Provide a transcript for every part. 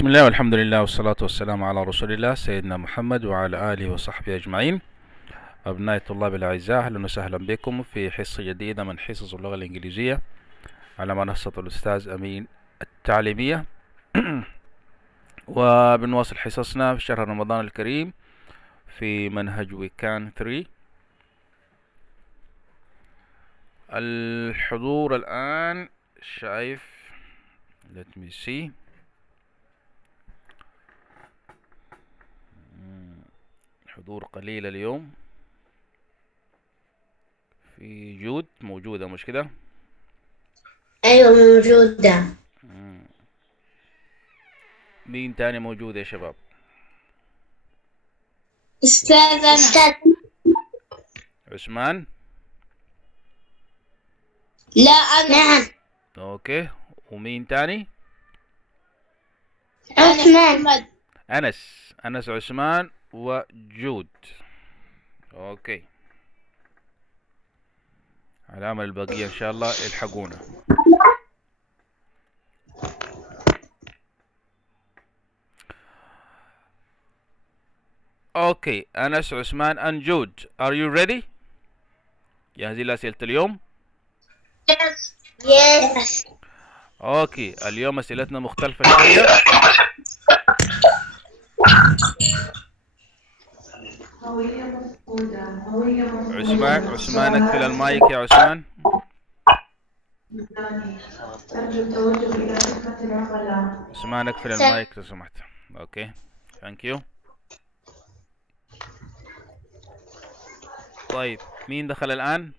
بسم الله والحمد لله والصلاة والسلام على رسول الله سيدنا محمد وعلى آله وصحبه أجمعين. أبناء الطلاب الأعزاء، أهلا وسهلا بكم في حصة جديدة من حصص اللغة الإنجليزية على منصة الأستاذ أمين التعليمية. وبنواصل حصصنا في شهر رمضان الكريم في منهج ويكان 3. الحضور الآن شايف let me see حضور قليل اليوم. في جود موجودة مش كده؟ أيوة موجودة. مين تاني موجود يا شباب؟ أستاذ أنا. عثمان؟ لا أنا. اوكي، ومين تاني؟ عثمان. أنس عثمان وجود. اوكي، العمل الباقية ان شاء الله يلحقونا. اوكي، أنس عثمان and جود. Are you ready؟ جاهزين لأسئلة اليوم؟ Yes. اوكي، اليوم أسئلتنا مختلفة شوية. عثمان اقفل المايك يا عثمان. عثمان اقفل المايك لو سمحت. اوكي، ثانك يو. طيب، مين دخل الآن؟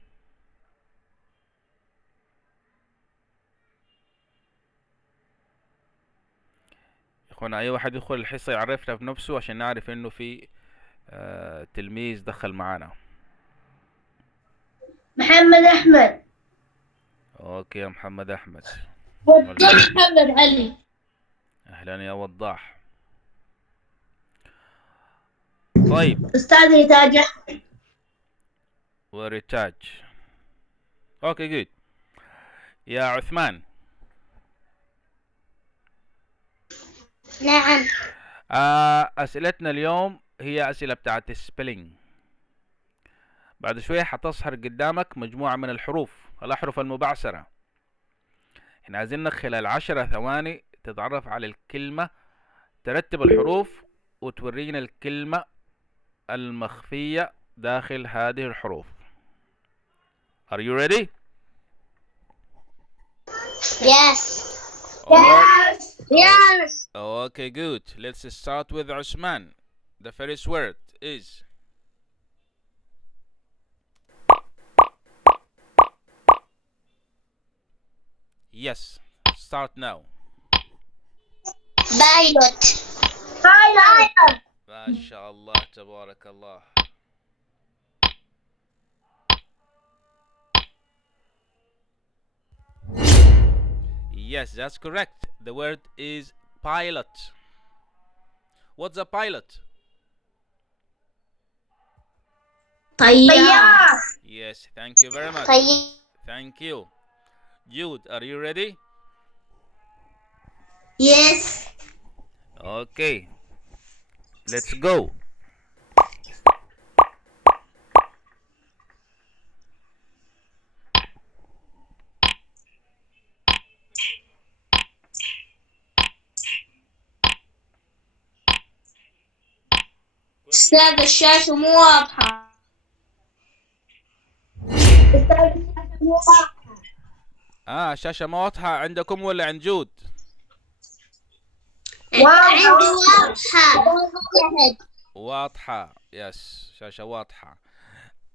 اخوانا اي واحد يدخل الحصة يعرفنا بنفسه عشان نعرف انه في تلميذ دخل معانا. محمد أحمد. اوكي يا محمد احمد. محمد علي. اهلا يا وضاح. طيب، أستاذ تاج أحمد. وريتاج. اوكي جود. يا عثمان. نعم. اسئلتنا اليوم هي اسئلة بتاعت السبيلينج. بعد شوية حتظهر قدامك مجموعة من الأحرف المبعثرة. احنا عايزين خلال 10 ثواني تتعرف على الكلمة، ترتب الحروف وتورينا الكلمة المخفية داخل هذه الحروف. Are you ready؟ Yes. Yes. Okay, good. Let's start with Usman. The first word is yes. Start now. Pilot. ما شاء الله تبارك الله. Yes, that's correct. The word is pilot. What's a pilot? طيار. Yes, thank you very much. Thank you. Jude, are you ready? Yes. Okay, let's go. أستاذ الشاشة مو واضحة. الشاشة ما واضحة عندكم ولا عند جود؟ عندي واضحة. واضحة. يس، شاشة واضحة.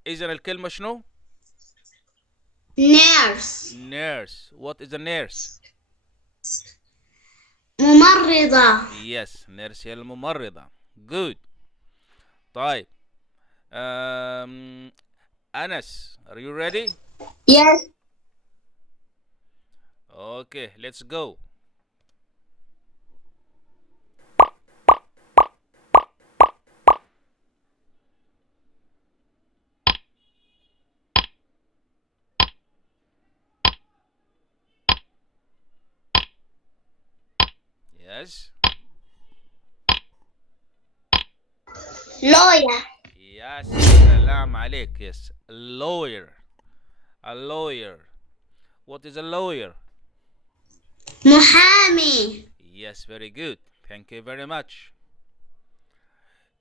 إذن الكلمة شنو؟ Nurse. Nurse. What is a nurse? ممرضة. Yes, nurse هي الممرضة. Good. طيب، أنس, are you ready? Yes. Okay, let's go. Yes. lawyer. يا سلام عليك. Yes, lawyer. A lawyer. What is a lawyer? محامي. Yes, very good. Thank you very much.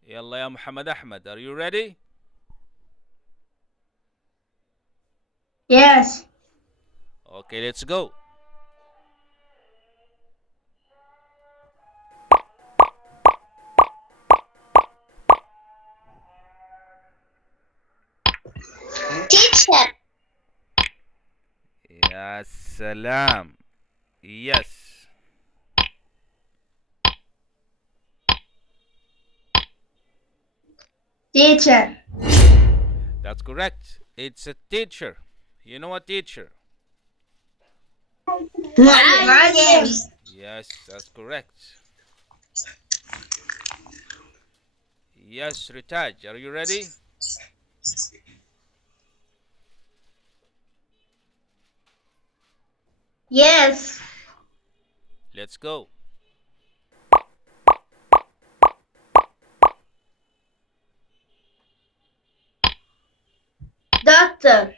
يلا يا محمد أحمد. Are you ready? Yes. Okay, let's go. Teacher. يا سلام. Yes. Teacher. That's correct. It's a teacher. You know a teacher? معلم. Yes, that's correct. Yes, Ritaj, are you ready? Yes. Let's go. Doctor.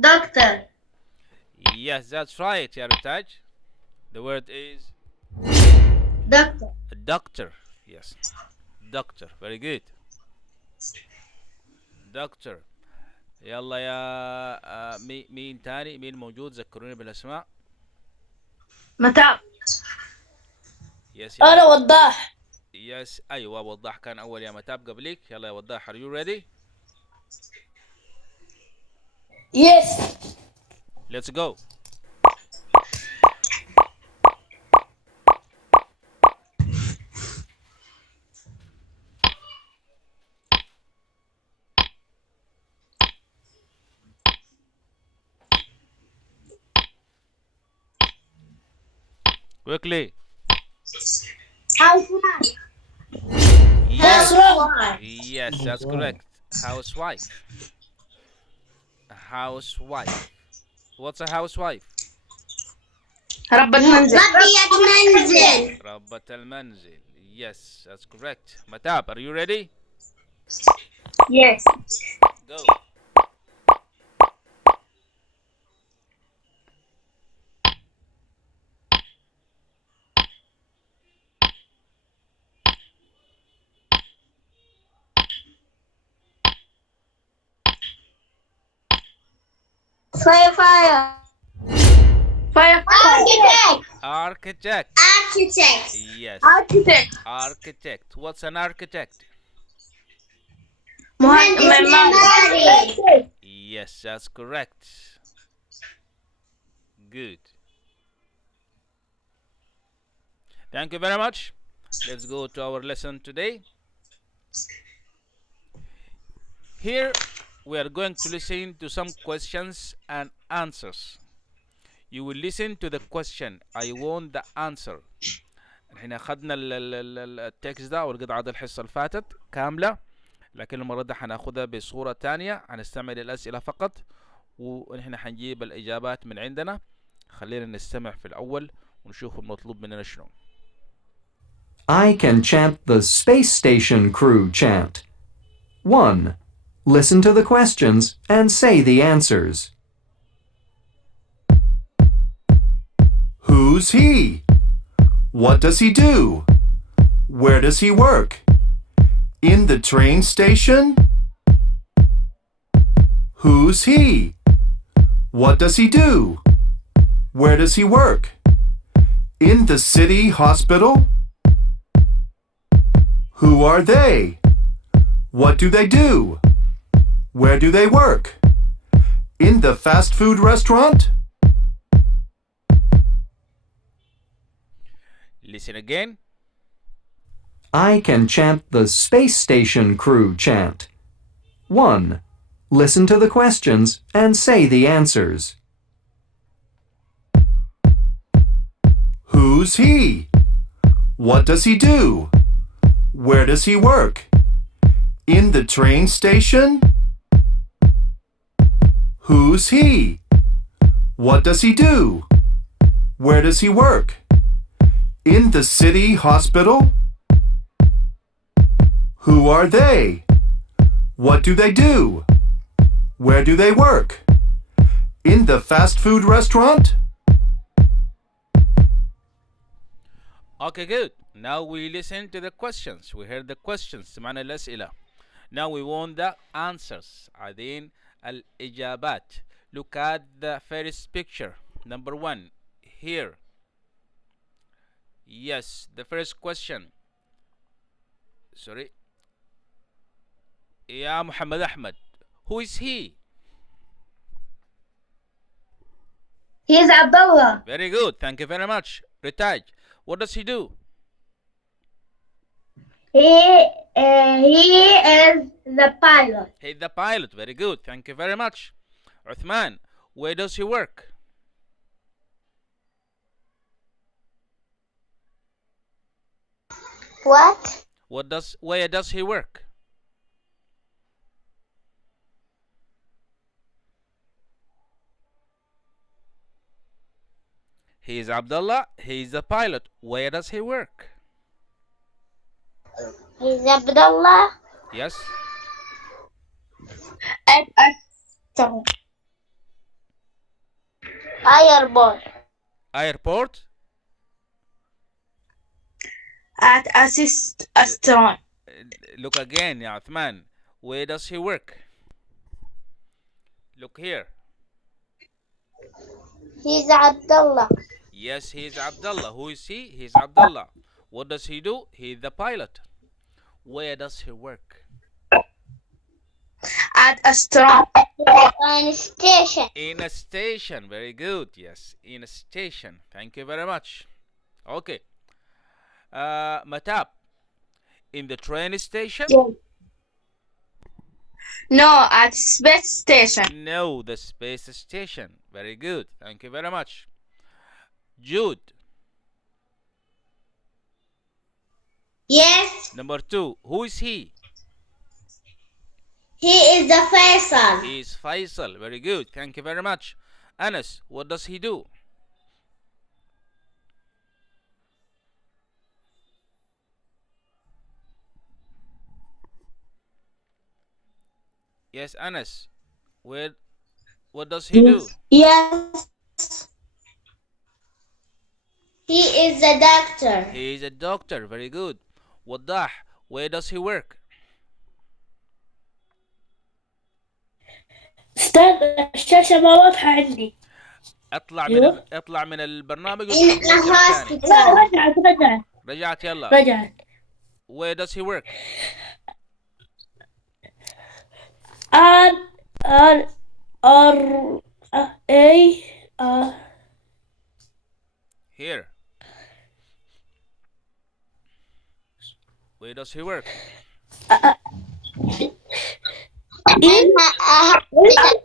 Doctor. Yes, that's right, ya Ritaj. The word is Doctor. doctor. Yes, doctor. Very good. Doctor. يلا يا مين تاني؟ مين موجود؟ ذكروني بالاسماء. متاب. يس أنا وضاح. يس ايوه وضاح كان اول يا متاب قبليك. يلا يا وضاح. Are you ready? Yes. Let's go. Quickly. Housewife. Yes. Housewife. Yes, that's correct. Housewife. A housewife. What's a housewife? ربة منزل. ربية منزل. ربة المنزل. Yes, that's correct. Matab, are you ready? Yes. Go. Fire. Architect. Architect. Architect. Yes. Architect. Architect. What's an architect? مهندس. Yes, that's correct. Good. Thank you very much. Let's go to our lesson today. Here we are going to listen to some questions and answers. You will listen to the question. I want the answer. الحين أخذنا التكست ده والقطعة دي الحصة اللي فاتت كاملة، لكن المرة دي حناخدها بصورة تانية. حنستعمل الأسئلة فقط ونحن حنجيب الإجابات من عندنا. خلينا نستمع في الأول ونشوف المطلوب مننا شنو. I can chant the space station crew chant. 1. Listen to the questions and say the answers. Who's he? What does he do? Where does he work? In the train station? Who's he? What does he do? Where does he work? In the city hospital? Who are they? What do they do? Where do they work? In the fast food restaurant? Listen again. I can chant the space station crew chant. 1. Listen to the questions and say the answers. Who's he? What does he do? Where does he work? In the train station? Who's he? What does he do? Where does he work? In the city hospital? Who are they? What do they do? Where do they work? In the fast food restaurant? Okay, good. Now we listen to the questions. We heard the questions. سمعنا الأسئلة. Now we want the answers. عايزين الإجابات. Look at the first picture. Number 1. Here. Yes, the first question. Sorry. يا محمد أحمد. Who is he? He is Abdullah. Very good. Thank you very much. Ritaj. What does he do? He is the pilot. He's the pilot. Very good. Thank you very much. Uthman. Where does he work? What? Where does he work? He is Abdullah. He is the pilot. Where does he work? He is Abdullah. Yes. At a airport. Airport. At restaurant. Look again, ya Uthman. Where does he work? Look here. He is Abdullah. Yes, he is Abdullah. Who is he? He is Abdullah. What does he do? He is the pilot. Where does he work? At a station. In a station. Very good. Yes, in a station. Thank you very much. Okay. Matab. In the train station? No, at space station. No, the space station. Very good. Thank you very much. Jude. Yes. Number 2. Who is he? He is the Faisal. He is Faisal. Very good. Thank you very much. Anas, what does he do? Yes, Anas. What does he do? Yes. He is a doctor. He is a doctor. Very good. Wadah, where does he work? أستاذ الشاشة ما واضحة عندي. اطلع من البرنامج In a لا hospital. رجعت يلا. رجعت. Where does he work? R-A Here. Where does he work? In a hospital.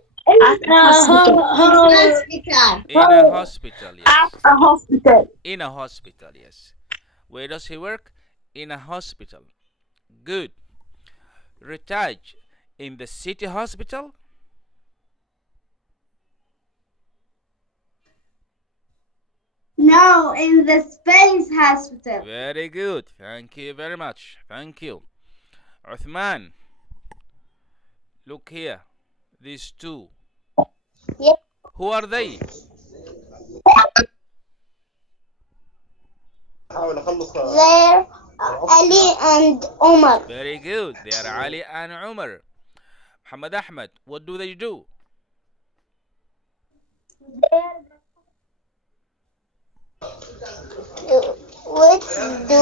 In a hospital, yes. At a hospital. In a hospital, yes. Where does he work? In a hospital. Good. Ritaj, in the city hospital? No, in the space hospital. Very good. Thank you very much. Thank you. Uthman, look here. These two. Yes. Who are they? They're Ali and Omar. Very good. They are Ali and Umar. Muhammad Ahmed, what do they do? What do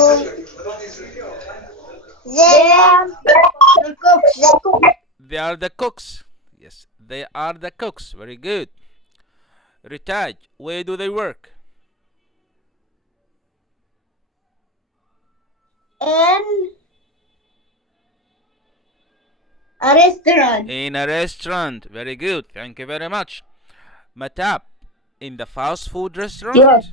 they are the cooks? They are the cooks. Yes, they are the cooks. Very good. Ritaj, where do they work? In a restaurant. In a restaurant. Very good. Thank you very much. Matab, in the fast food restaurant? Yes.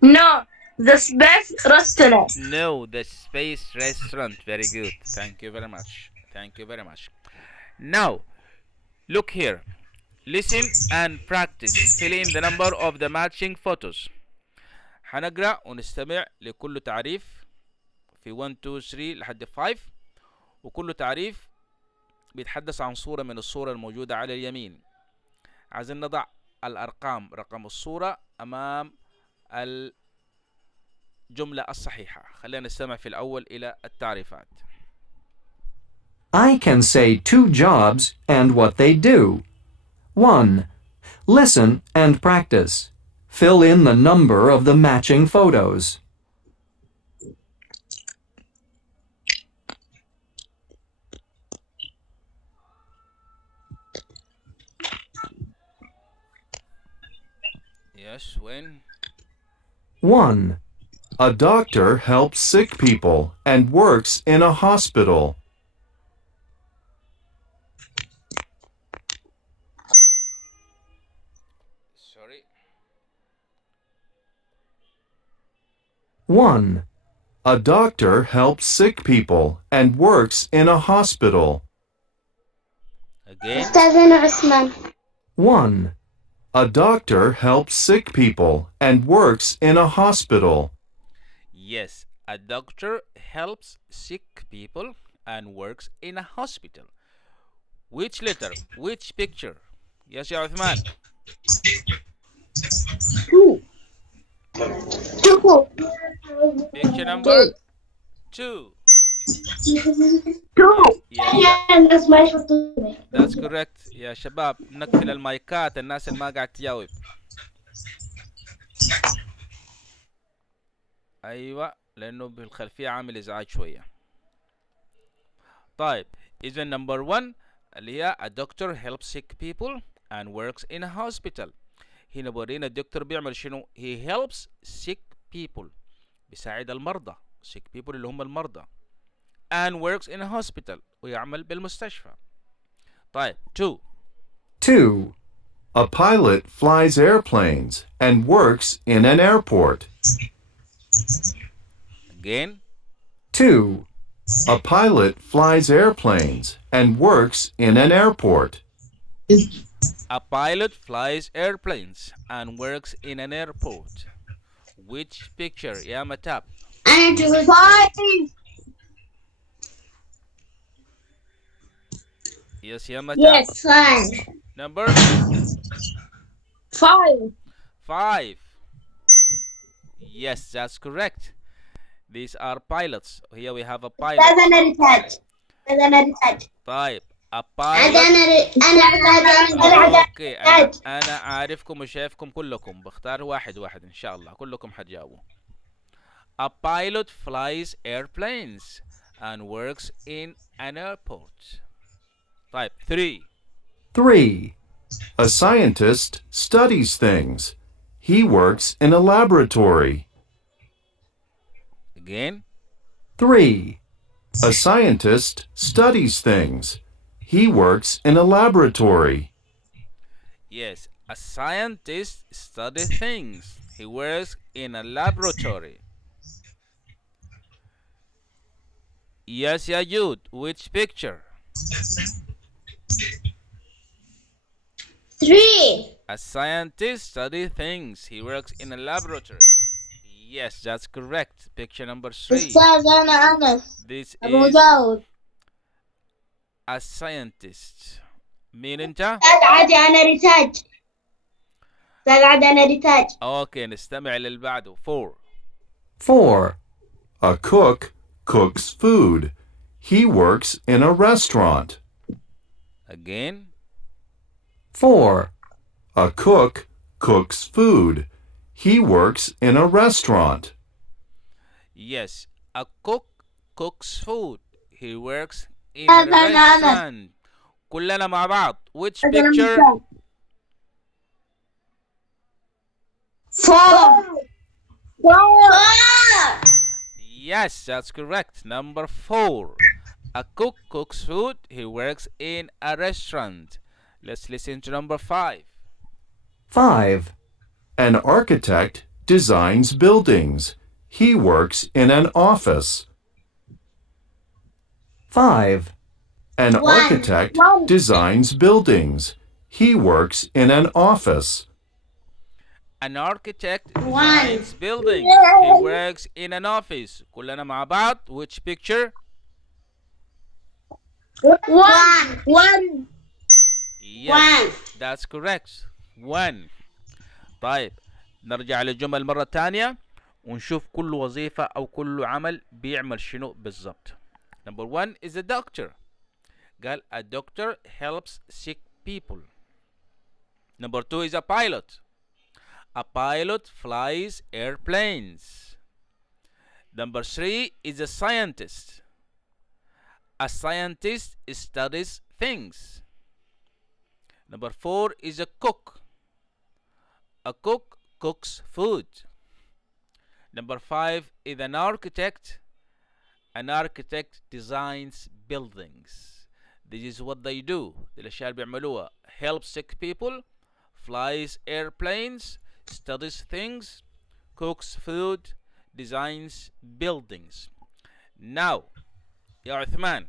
No, the space restaurant. No, the space restaurant. Very good. Thank you very much. Thank you very much. Now, look here. Listen and practice. Fill in the number of the matching photos. حنقرأ ونستمع لكل تعريف في 1 2 3 لحد 5، وكل تعريف بيتحدث عن صورة من الصورة الموجودة على اليمين. عايزين نضع الأرقام، رقم الصورة أمام الجملة الصحيحة. خلينا نستمع في الأول إلى التعريفات. I can say 2 jobs and what they do. 1. Listen and practice. Fill in the number of the matching photos. Yes, when? 1. A doctor helps sick people and works in a hospital. Sorry. 1. A doctor helps sick people and works in a hospital. Again. أستاذنا عثمان. 1. A doctor helps sick people and works in a hospital. Yes, a doctor helps sick people and works in a hospital. Which letter? Which picture? Yes, يا عثمان. 2. Picture number 2. 2. Yes, that's correct. يا شباب نقفل المايكات، الناس اللي ما قاعد تجاوب. أيوة، لأنه بالخلفية عامل إزعاج شوية. طيب، إذا number 1 اللي هي a doctor helps sick people and works in a hospital. هنا بورينا الدكتور بيعمل شنو؟ he helps sick people، بيساعد المرضى. sick people اللي هم المرضى. and works in a hospital، ويعمل بالمستشفى. طيب 2. 2. A pilot flies airplanes and works in an airport. Again. 2. A pilot flies airplanes and works in an airport. A pilot flies airplanes and works in an airport. Which picture? يا متاب. 5. Yes, يا متاب. Yes, 5. Number 5. 5. Yes, that's correct. These are pilots. Here we have a pilot. أستاذنا ريتاج. أستاذنا ريتاج. طيب a أنا pilot. اوكي، انا عارفكم وشايفكم كلكم، بختار واحد واحد ان شاء الله، كلكم حتجاوبوا. A pilot flies airplanes and works in an airport. طيب 3. 3. A scientist studies things. He works in a laboratory. Again. 3. A scientist studies things. He works in a laboratory. Yes, a scientist studies things. He works in a laboratory. Yes, ya Jude. Which picture? 3. A scientist studies things. He works in a laboratory. Yes, that's correct. Picture number 3. أستاذنا أنس. This أبو is داود. a scientist. مين انت؟ أستاذ عادي أنا ريتاج. أستاذ عادي أنا ريتاج. اوكي، نستمع للي بعده. 4. 4. A cook cooks food. He works in a restaurant. Again. 4. A cook cooks food. He works in a restaurant. Yes, a cook cooks food. He works in a restaurant. كلنا مع بعض. Which picture? 4. Yes, that's correct. Number 4. A cook cooks food. He works in a restaurant. Let's listen to number 5. 5. An architect designs buildings. He works in an office. 5. An architect designs buildings. He works in an office. An architect One. designs buildings. He works in an office. كلنا مع بعض. Which picture? One. Yes, that's correct. One. طيب نرجع للجمل مرة تانية ونشوف كل وظيفة أو كل عمل بيعمل شنو بالضبط. Number one is a doctor. قال a doctor helps sick people. Number two is a pilot. A pilot flies airplanes. Number three is a scientist. A scientist studies things. Number four is a cook. A cook cooks food. Number five is an architect. An architect designs buildings. This is what they do. دي الأشياء اللي بيعملوها. Help sick people, flies airplanes, studies things, cooks food, designs buildings. Now, يا عثمان.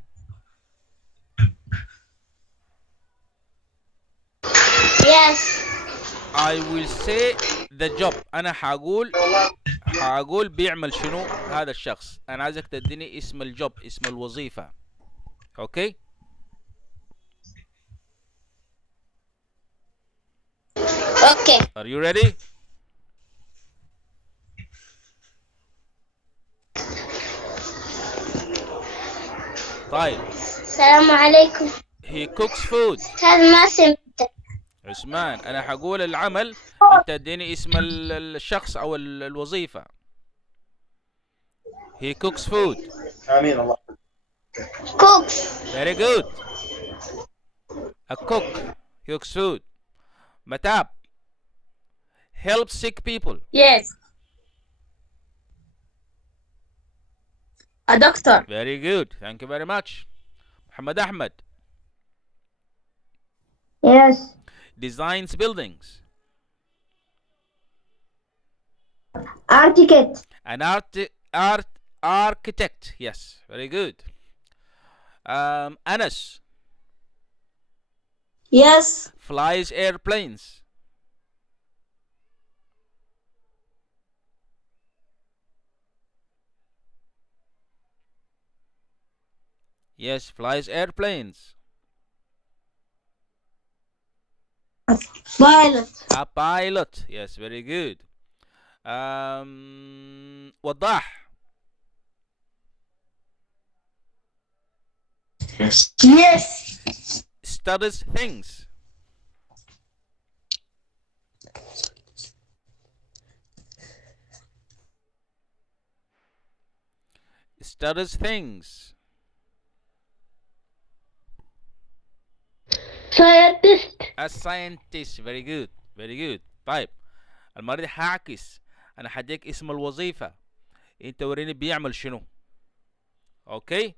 Yes. I will say the job. أنا حقول بيعمل شنو هذا الشخص. أنا عايزك تديني اسم الجوب، اسم الوظيفة. Okay? Okay. Are you ready? طيب. السلام عليكم. He cooks food. هذا ما سمعت. عثمان أنا حقول العمل، أنت اديني اسم الشخص أو الوظيفة. He cooks food. آمين الله. Cooks. Very good. A cook cooks food. متاب. Help sick people. Yes. A doctor. Very good. Thank you very much. محمد أحمد. Yes. Designs buildings. Architect. An architect. Yes. Very good. Anas. Yes. Flies airplanes. Yes, flies airplanes. Pilot. A pilot. Yes, very good. وضاح. Yes. Studies things. Studies things. Scientist. A scientist. Very good. Very good. طيب المرة دي هعكس. أنا هديك اسم الوظيفة، أنت وريني بيعمل شنو. Okay?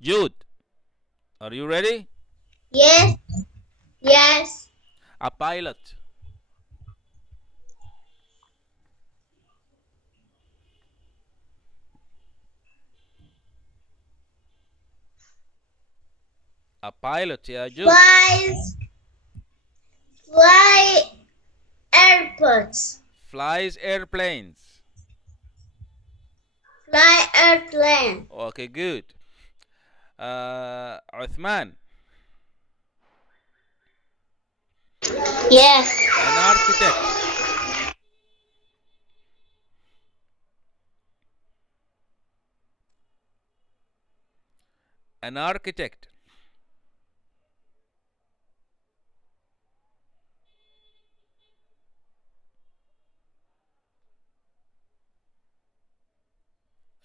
Jude, are you ready? Yes. Yes. A pilot. A pilot, yeah, Jude. Fly airports. Flies airplanes. Fly airplane. Okay, good. عثمان. Yes. An architect. An architect.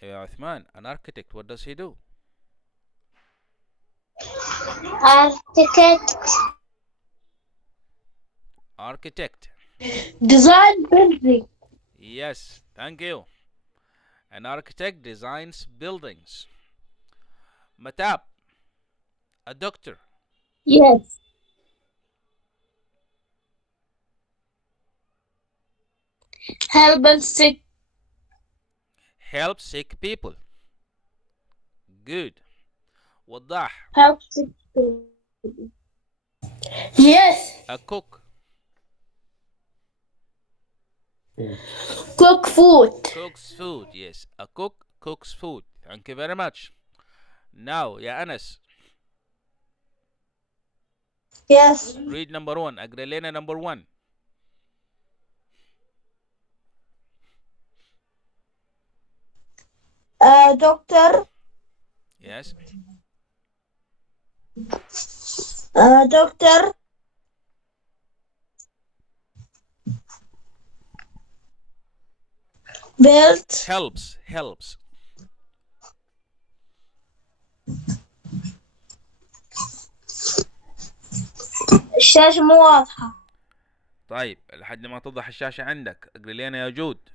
Yeah, Uthman, an architect, what does he do? Architect. Architect. Design building. Yes, thank you. An architect designs buildings. Matab, a doctor. Yes. Help sick. Help sick people. Good. وضاح. Help sick. Yes. A cook. Cook food. Cooks food. Yes, a cook cooks food. Thank you very much. Now, يا أنس, Yes. read number 1. اقرأ لنا number 1. Doctor. Yes. Doctor. Belt. helps. الشاشة مو واضحة. طيب لحد ما توضح الشاشة عندك اقرأ لنا يا جود.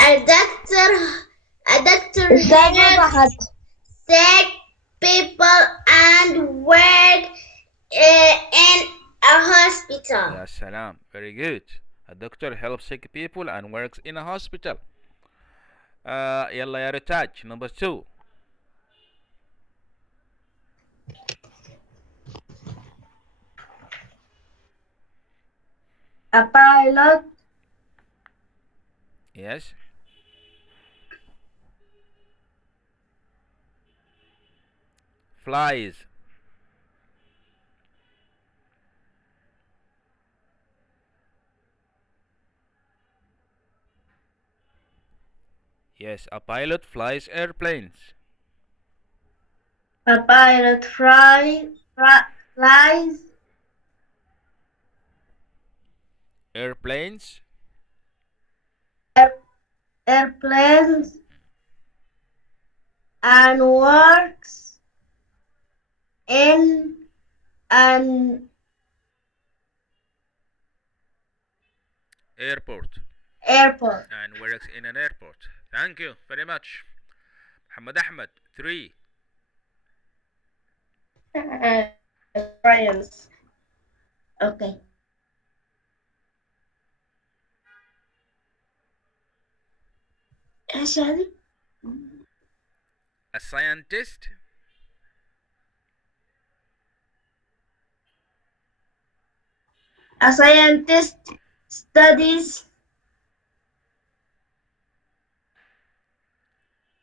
الدكتور helps sick people and work in a hospital. يا سلام, very good. A doctor helps sick people and works in a hospital. يلا يا رتاج, number 2. A pilot. Yes. Flies. Yes, a pilot flies airplanes. A pilot flies Airplanes. airplanes and works in an Airport. airport. And works in an airport. Thank you very much. Muhammad Ahmed, 3. France. Okay. ايش هذه؟ A scientist. A scientist studies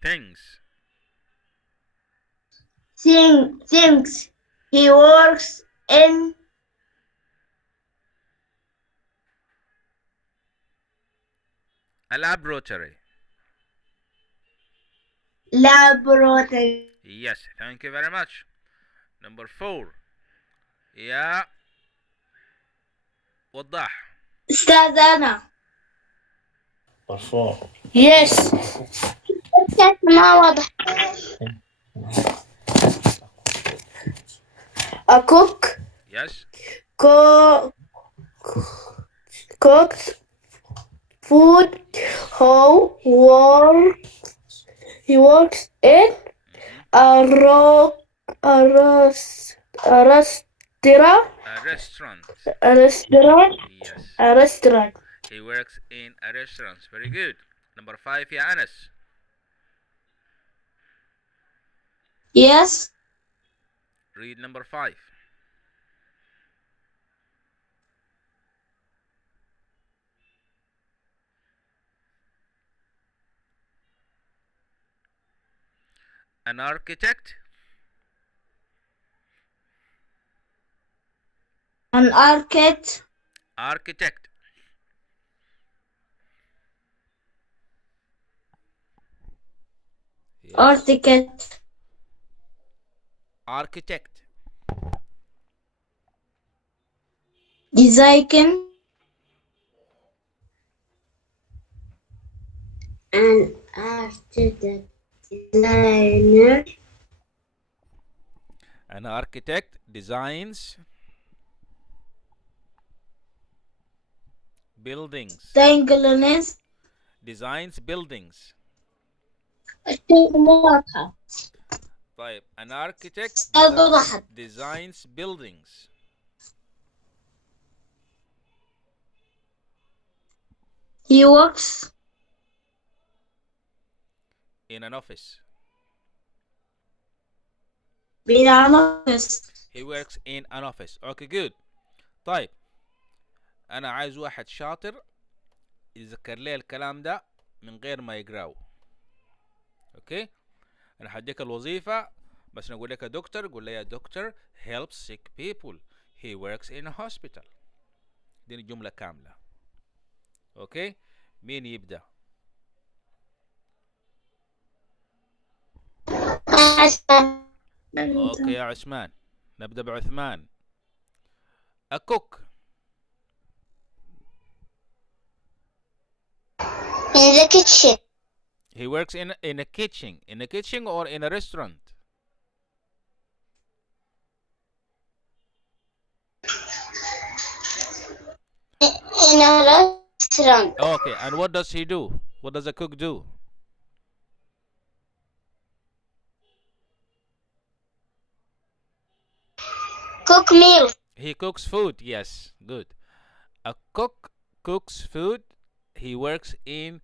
Things. things. He works in A laboratory. laboratory. Yes, thank you very much. Number 4. يا وضاح. أستاذ أنا. مرفوع. Yes. ما واضح. A cook Yes. cooks food. He works in a restaurant. A restaurant. A restaurant. Yes. A restaurant. He works in a restaurant. Very good. Number 5 يا أنس. Yes. Read number 5. An architect. An architect. Architect. Yes. Architect. Architect. Design. An architect. Designer. An architect designs buildings. Dangliness. Designs buildings. طيب, an architect designs buildings. He works In an office. in an office. He works in an office. Okay, good. طيب, انا عايز واحد شاطر يذكر لي الكلام ده من غير ما يقراه. اوكي، انا هديك الوظيفة بس نقول لك يا دكتور، قول لي يا دكتور helps sick people, he works in a hospital. دي الجملة كاملة. اوكي، مين يبدأ؟ اوكي يا عثمان، نبدأ بعثمان. A cook. In the kitchen. He works in a kitchen. In a kitchen or in a restaurant? In a restaurant. Okay, and what does he do? What does a cook do? Cook meals. He cooks food. Yes, good. A cook cooks food. He works in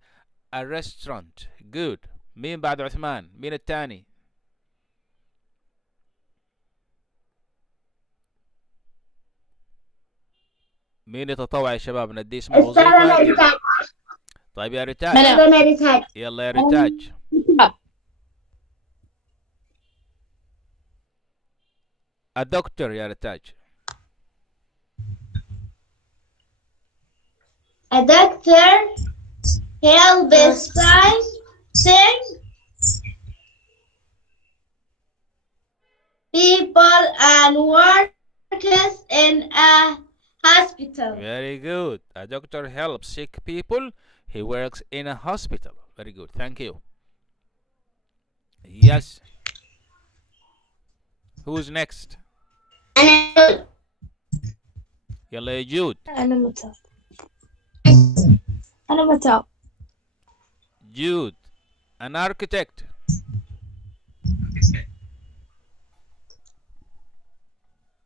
a restaurant. Good. مين بعد عثمان؟ مين الثاني؟ مين يتطوع يا شباب؟ ندي اسم الوظيفة. طيب يا ريتاج. يلا يا ريتاج. الدكتور يا ريتاج. A doctor helps sick people and works in a hospital. Very good. A doctor helps sick people. He works in a hospital. Very good. Thank you. Yes. Who's next? يلا يا جود. أنا متى Jude. An architect.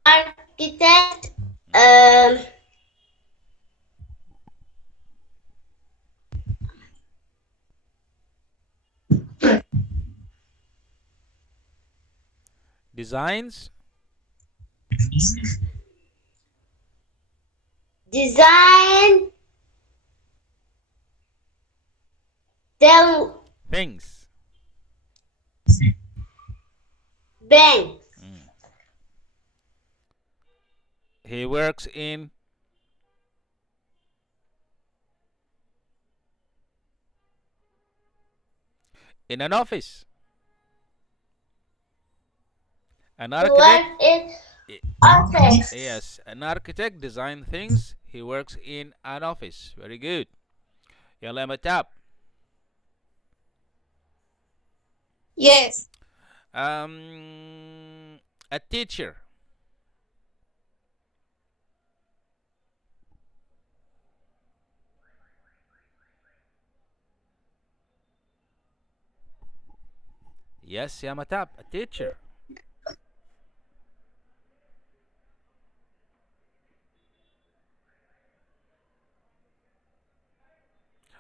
Architect. Designs. Design. Things. Bank. He works in an office. An architect. Work in office. Yes, an architect design things. He works in an office. Very good. يلا يا متاب. Yes. A teacher. Yes, يا متاب. A teacher.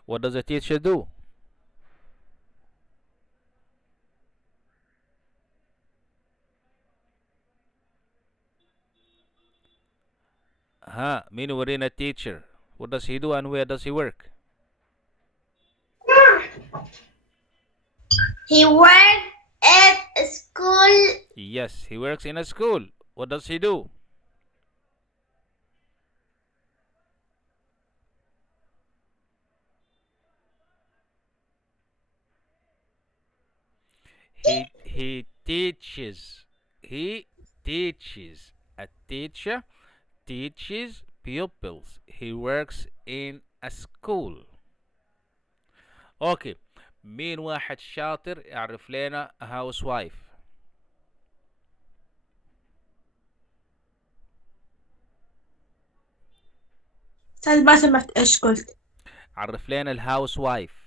What does a teacher do? مين ورينا teacher? What does he do and where does he work? He works at a school. Yes, he works in a school. What does he do? He teaches. He teaches. A teacher teaches pupils. He works in a school. اوكي، مين واحد شاطر يعرف لنا هاوس وايف؟ أستاذ ما سمعت إيش قلت. عرف لنا الهاوس وايف.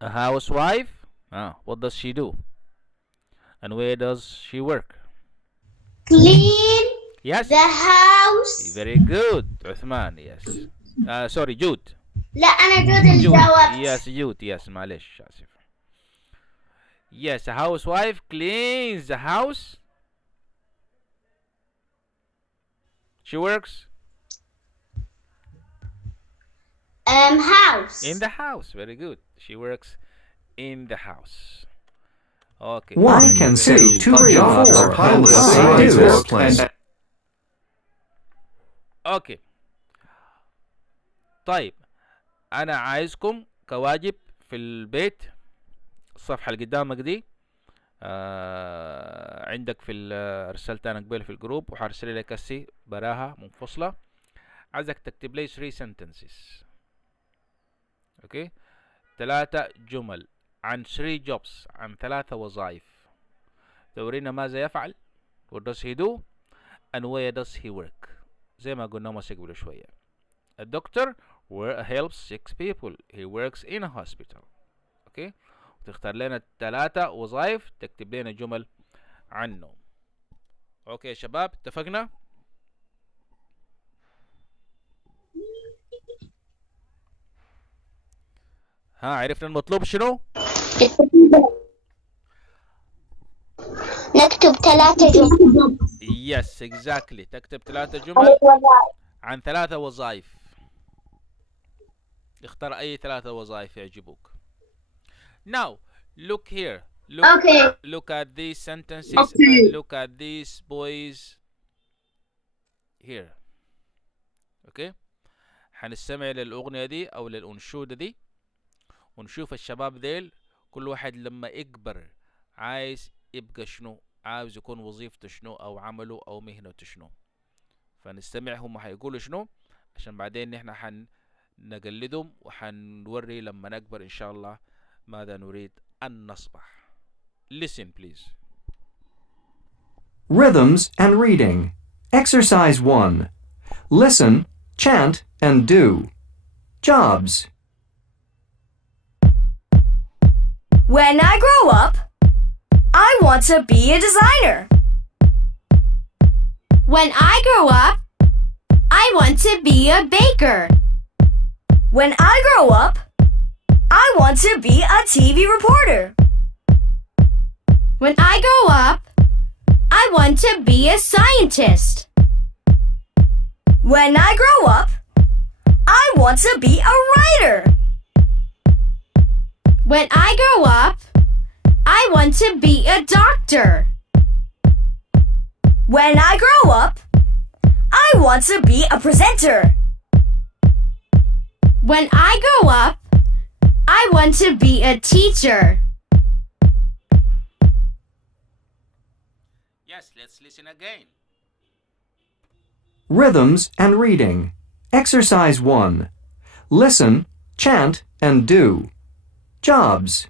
A housewife? What does she do? And where does she work? Clean. Yes. The house. Very good. عثمان. Yes. Sorry, Jude. لا أنا جود الجواب. Yes, Jude. Yes, معلش آسف. Yes, a housewife cleans the house. She works house. in the house. Very good. She works in the house. Okay. I can say 2 or 4 pilots do. اوكي طيب انا عايزكم كواجب في البيت الصفحة اللي قدامك دي عندك في ارسلت انا قبل في الجروب وحرسل لك هسي براها منفصلة. عايزك تكتب لي 3 sentences. اوكي 3 جمل عن 3 jobs، عن 3 وظائف. تورينا ماذا يفعل. what does he do and where does he work. زي ما قلنا مسك قبل شوية. A doctor helps 6 people. He works in a hospital. اوكي وتختار لنا 3 وظائف تكتب لنا جمل عنه. اوكي يا شباب اتفقنا. ها عرفنا المطلوب شنو؟ نكتب 3 جمل. Yes exactly. تكتب 3 جمل عن 3 وظائف. اختار اي 3 وظائف يعجبوك. Now look here. Look at these sentences and look at these boys here. اوكي حنستمع للأغنية دي أو للأنشودة دي ونشوف الشباب ذيل كل واحد لما يكبر عايز يبقى شنو، عاوز يكون وظيفته شنو أو عمله أو مهنته شنو. فنستمع هم حيقولوا شنو عشان بعدين نحن حنقلدهم وحنوري لما نكبر إن شاء الله ماذا نريد أن نصبح. Listen please. Rhythms and reading. Exercise 1. Listen, chant, and do. Jobs. When I grow up, I want to be a designer. When I grow up, I want to be a baker. When I grow up, I want to be a TV reporter. When I grow up, I want to be a scientist. When I grow up, I want to be a writer. When I grow up, I want to be a doctor. When I grow up, I want to be a presenter. When I grow up, I want to be a teacher. Yes, let's listen again. Rhythms and reading. Exercise 1. Listen, chant, and do. Jobs.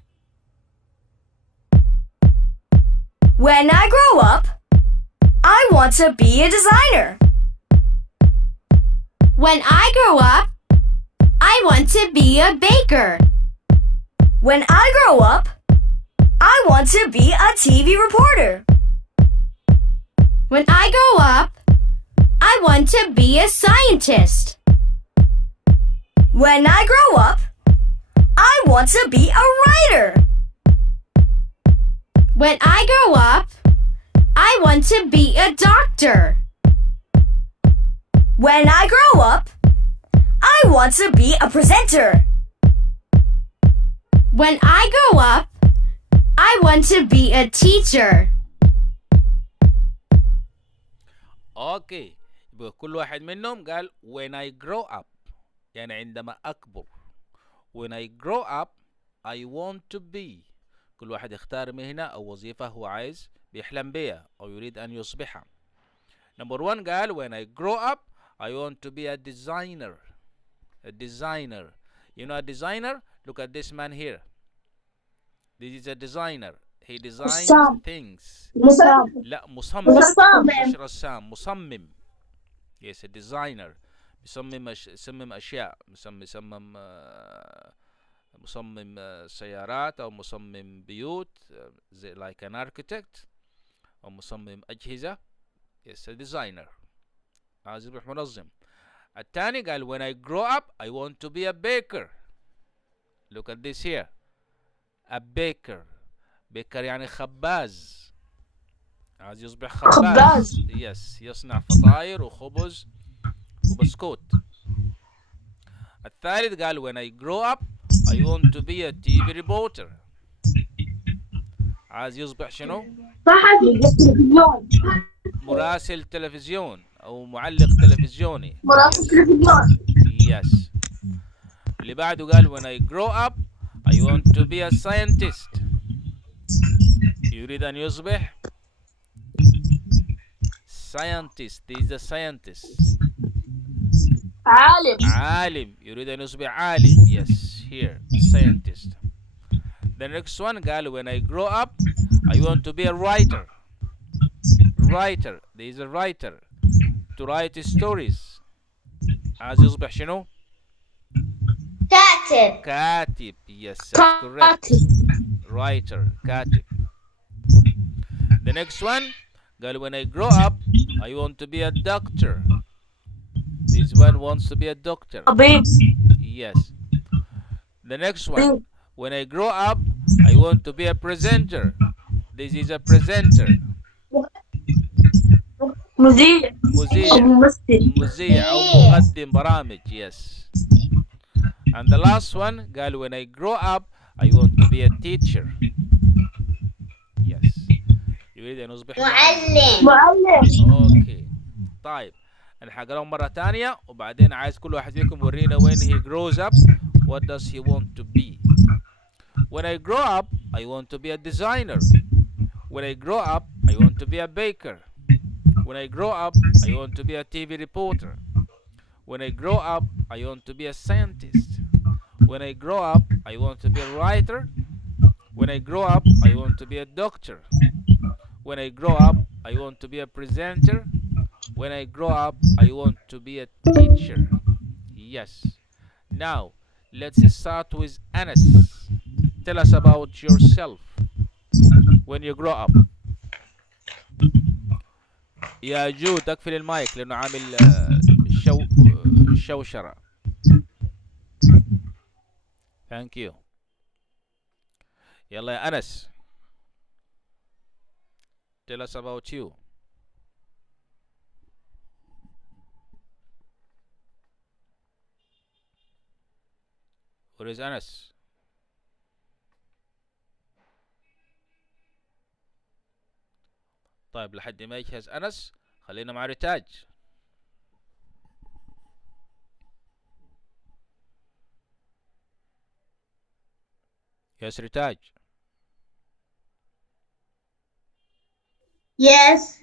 When I grow up, I want to be a designer. When I grow up, I want to be a baker. When I grow up, I want to be a TV reporter. When I grow up, I want to be a scientist. When I grow up, I want to be a writer. When I grow up, I want to be a doctor. When I grow up, I want to be a presenter. When I grow up, I want to be a teacher. اوكي يبقى كل واحد منهم قال when I grow up يعني عندما أكبر. when I grow up I want to be. كل واحد يختار مهنة أو وظيفة هو عايز بيحلم بها أو يريد أن يصبحها. number 1 قال when I grow up I want to be a designer. A designer. You know a designer? Look at this man here. This is a designer. He designs things. لا مصمم مش رسام مصمم. Yes a designer. يصمم أشياء مصمم سيارات أو مصمم بيوت زي like an architect أو مصمم أجهزة. Yes a designer. عايز يصبح منظم. الثاني قال when I grow up I want to be a baker. Look at this here. A baker. بيكر يعني خباز، عايز يصبح خباز. يس، يصنع فطاير وخبز وبسكوت. الثالث قال when I grow up I want to be a TV reporter. عايز يصبح شنو؟ صحفي تلفزيون. مراسل تلفزيون او معلق تلفزيوني. مراسل تلفزيون. يس. اللي بعده قال when I grow up I want to be a scientist. يريد ان يصبح scientist. He is a scientist. عالم. يريد ان يصبح عالم. Yes, here scientist. The next one قال when I grow up I want to be a writer. There is a writer to write stories. عايز يصبح شنو؟ كاتب. Yes, that's correct. Writer, كاتب. The next one قال when I grow up I want to be a doctor. This one wants to be a doctor. طبيب. Yes. The next one when I grow up I want to be a presenter. This is a presenter. مذيع أو مقدم برامج. Yes. And the last one قال when I grow up I want to be a teacher. Yes. يريد أن يصبح معلم. أوكي. طيب أنا حقراهم مرة ثانية وبعدين عايز كل واحد فيكم يورينا when he grows up what does he want to be. When I grow up I want to be a designer. When I grow up I want to be a baker. When I grow up I want to be a TV reporter. When I grow up I want to be a scientist. When I grow up I want to be a writer. When I grow up I want to be a doctor. When I grow up I want to be a presenter. When I grow up I want to be a teacher. Yes. Now let's start with Anas. Tell us about yourself when you grow up. يا جو تقفل المايك لأنه عامل شوشرة. Thank you. يلا يا أنس. Tell us about you. Where is Anas? طيب لحد ما يجهز أنس خلينا مع رتاج. Yes, رتاج. Yes.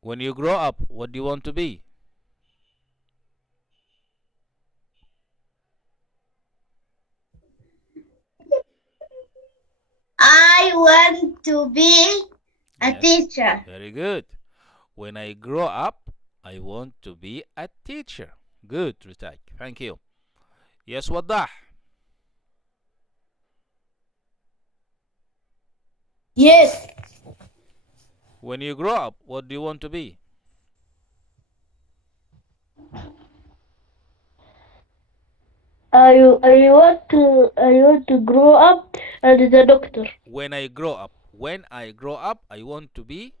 When you grow up, what do you want to be? I want to be a teacher. Very good. When I grow up, I want to be a teacher. Good, رتاج. Thank you. Yes, وضاح. Yes. When you grow up, what do you want to be? I want to grow up as a doctor. When I grow up, I want to be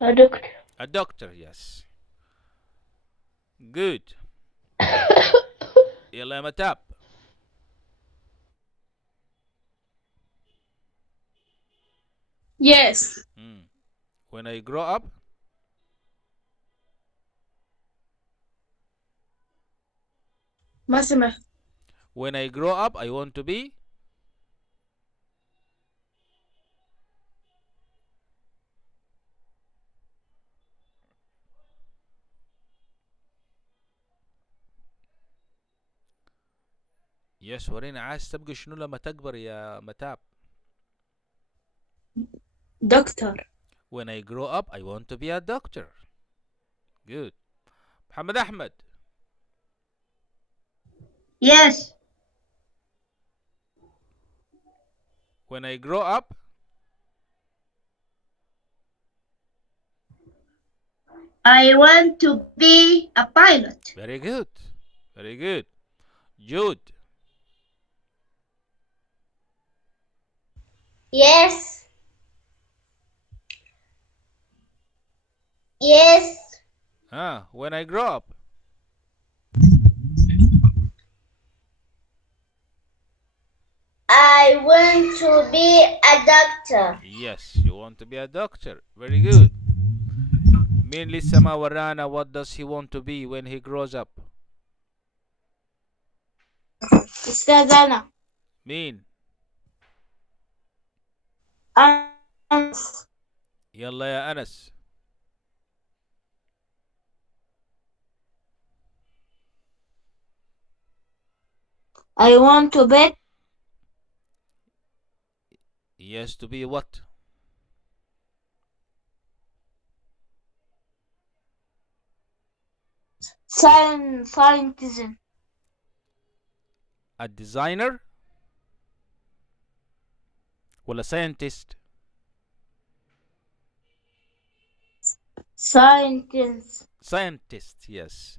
A doctor. a doctor. Yes. Good. يلا يا متاب. Yes. When I grow up, ما سمع. when I grow up, I want to be يس. ورينا عايز تبقى شنو لما تكبر يا متاب؟ دكتور. When I grow up, I want to be a doctor. Good. محمد أحمد. Yes. When I grow up, I want to be a pilot. very good. Very good. Jude. Yes. Yes. When I grow up. I want to be a doctor. Yes, you want to be a doctor. Very good. مين لسه ما ورانا what does he want to be when he grows up؟ أستاذ أنا. مين؟ أنس. يلا يا أنس. I want to be Yes, to be what? scientist. A designer ولا scientist؟ Scientist, yes.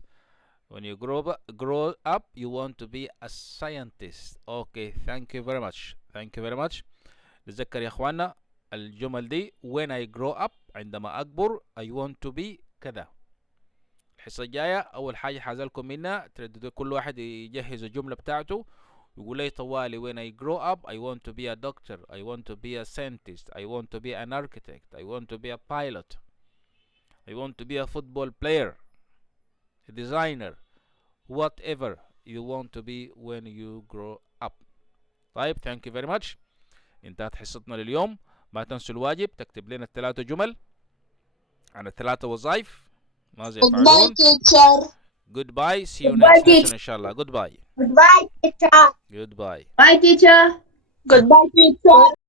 When you grow up, you want to be a scientist. Okay, thank you very much. Thank you very much. نتذكر يا اخوانا الجمل دي. when I grow up، عندما اكبر I want to be كذا. الحصة الجاية أول حاجة حازلكم منها ترددوا كل واحد يجهز الجملة بتاعته يقول لي طوالي when I grow up I want to be a doctor, I want to be a scientist, I want to be an architect, I want to be a pilot, I want to be a football player, a designer, whatever you want to be when you grow up. طيب thank you very much. انتهت حصتنا لليوم. ما تنسوا الواجب تكتب لنا الثلاثة جمل عن الثلاثة وظائف ماذا يفعلون. Goodbye, teacher. Goodbye. See you next lesson inshallah. Goodbye. Goodbye, teacher. Goodbye. Bye, teacher. Goodbye, teacher.